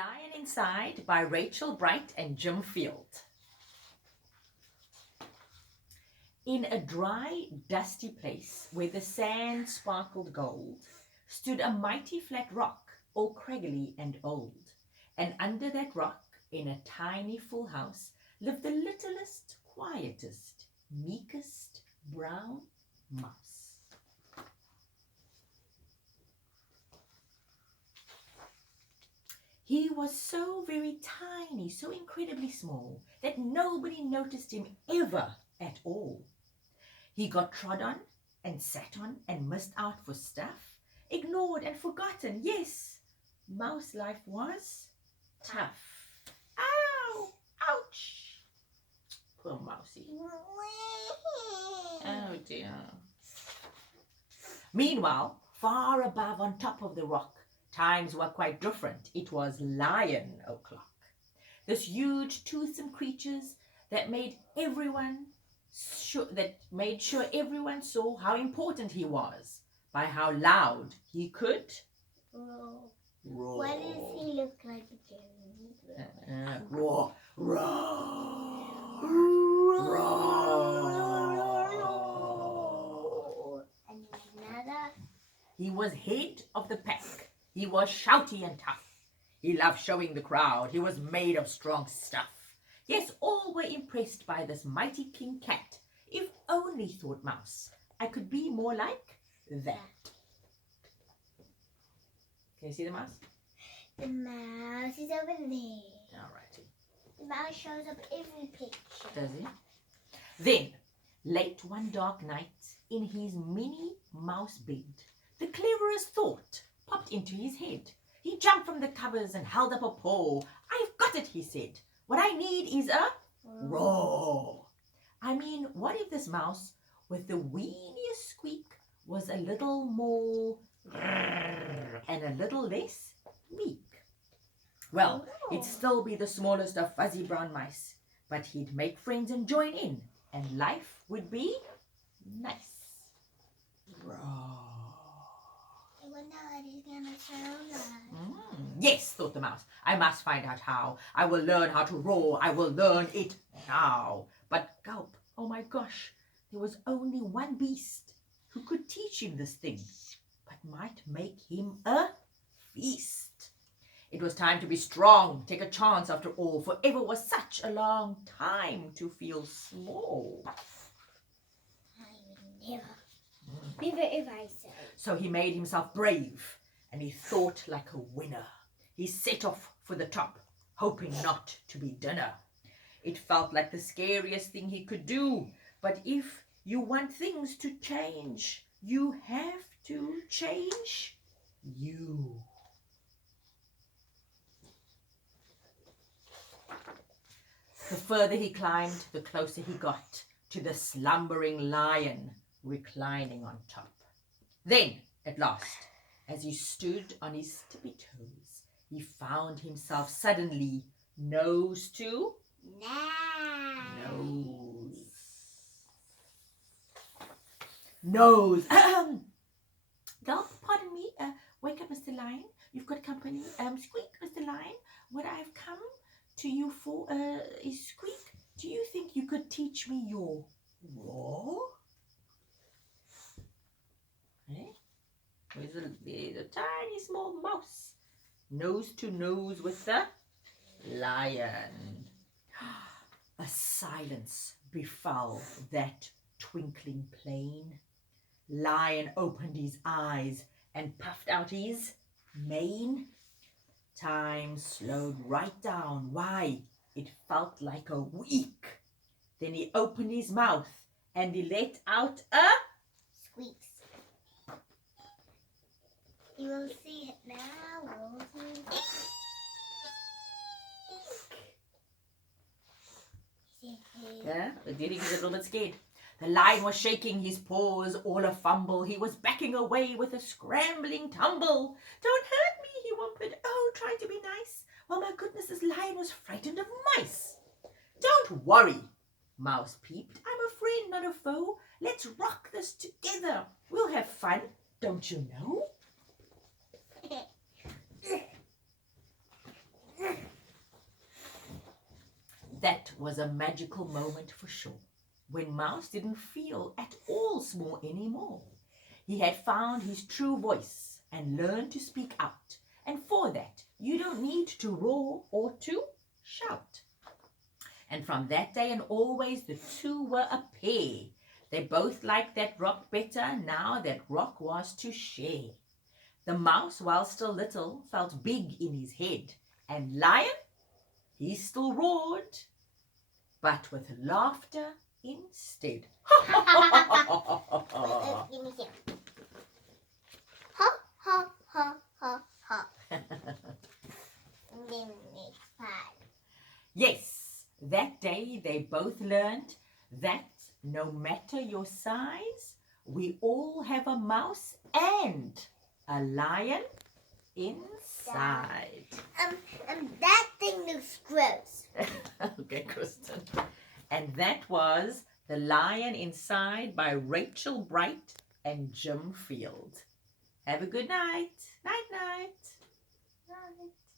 Lion Inside by Rachel Bright and Jim Field. In a dry, dusty place where the sand sparkled gold, stood a mighty flat rock, all craggly and old. And under that rock, in a tiny full house, lived the littlest, quietest, meekest brown mouse. He was so very tiny, so incredibly small, that nobody noticed him ever at all. He got trod on and sat on and missed out for stuff, ignored and forgotten. Yes, mouse life was tough. Ow! Ouch! Poor mousey. Oh dear. Meanwhile, far above on top of the rock, times were quite different. It was Lion O'Clock. This huge, toothsome creatures that made sure everyone saw how important he was by how loud he could roar. What does he look like again? Roar, roar, roar. And another. He was head of the pack. He was shouty and tough. He loved showing the crowd. He was made of strong stuff. Yes, all were impressed by this mighty king cat. If only, thought Mouse, I could be more like that. Can you see the mouse? The mouse is over there. All righty. The mouse shows up every picture. Does he? Then, late one dark night, in his mini mouse bed, the cleverest thought popped into his head. He jumped from the covers and held up a paw. I've got it, he said. What I need is a roar. I mean, what if this mouse with the weeniest squeak was a little more and a little less meek? Well, he'd still be the smallest of fuzzy brown mice, but he'd make friends and join in, and life would be nice. Roar. I wonder what he's gonna sound like. Yes, thought the mouse. I must find out how. I will learn how to roar. I will learn it now. But gulp, oh my gosh, there was only one beast who could teach him this thing, but might make him a feast. It was time to be strong, take a chance after all, for ever was such a long time to feel small. Never if I say. So he made himself brave, and he thought like a winner. He set off for the top, hoping not to be dinner. It felt like the scariest thing he could do, but if you want things to change, you have to change you. The further he climbed, the closer he got to the slumbering lion reclining on top. Then, at last, as he stood on his tippy toes, he found himself suddenly nose to nose. Gulp, pardon me. Wake up, Mr. Lion. You've got company. Squeak, Mr. Lion. What I've come to you for is Squeak. Do you think you could teach me your roar? Eh? There's a tiny small mouse, nose to nose with the lion. A silence befell that twinkling plain. Lion opened his eyes and puffed out his mane. Time slowed right down. Why, it felt like a week. Then he opened his mouth and he let out a Squeaks. You will see it now, won't you? Yeah, the deer is a little bit scared. The lion was shaking his paws, all a fumble. He was backing away with a scrambling tumble. Don't hurt me, he whimpered. Oh, trying to be nice. Well, my goodness, this lion was frightened of mice. Don't worry, Mouse peeped. I'm a friend, not a foe. Let's rock this together. We'll have fun, don't you know? That was a magical moment for sure, when Mouse didn't feel at all small anymore. He had found his true voice and learned to speak out. And for that, you don't need to roar or to shout. And from that day and always, the two were a pair. They both liked that rock better now that rock was to share. The mouse, while still little, felt big in his head. And Lion, he still roared, but with laughter instead. Wait, give me here. Ha, ha, ha, ha, ha. And then it's 5. Yes, that day they both learned that no matter your size, we all have a mouse and a lion inside. That thing looks gross. Okay, Kristen. And that was The Lion Inside by Rachel Bright and Jim Field. Have a good night. Night, night. Night.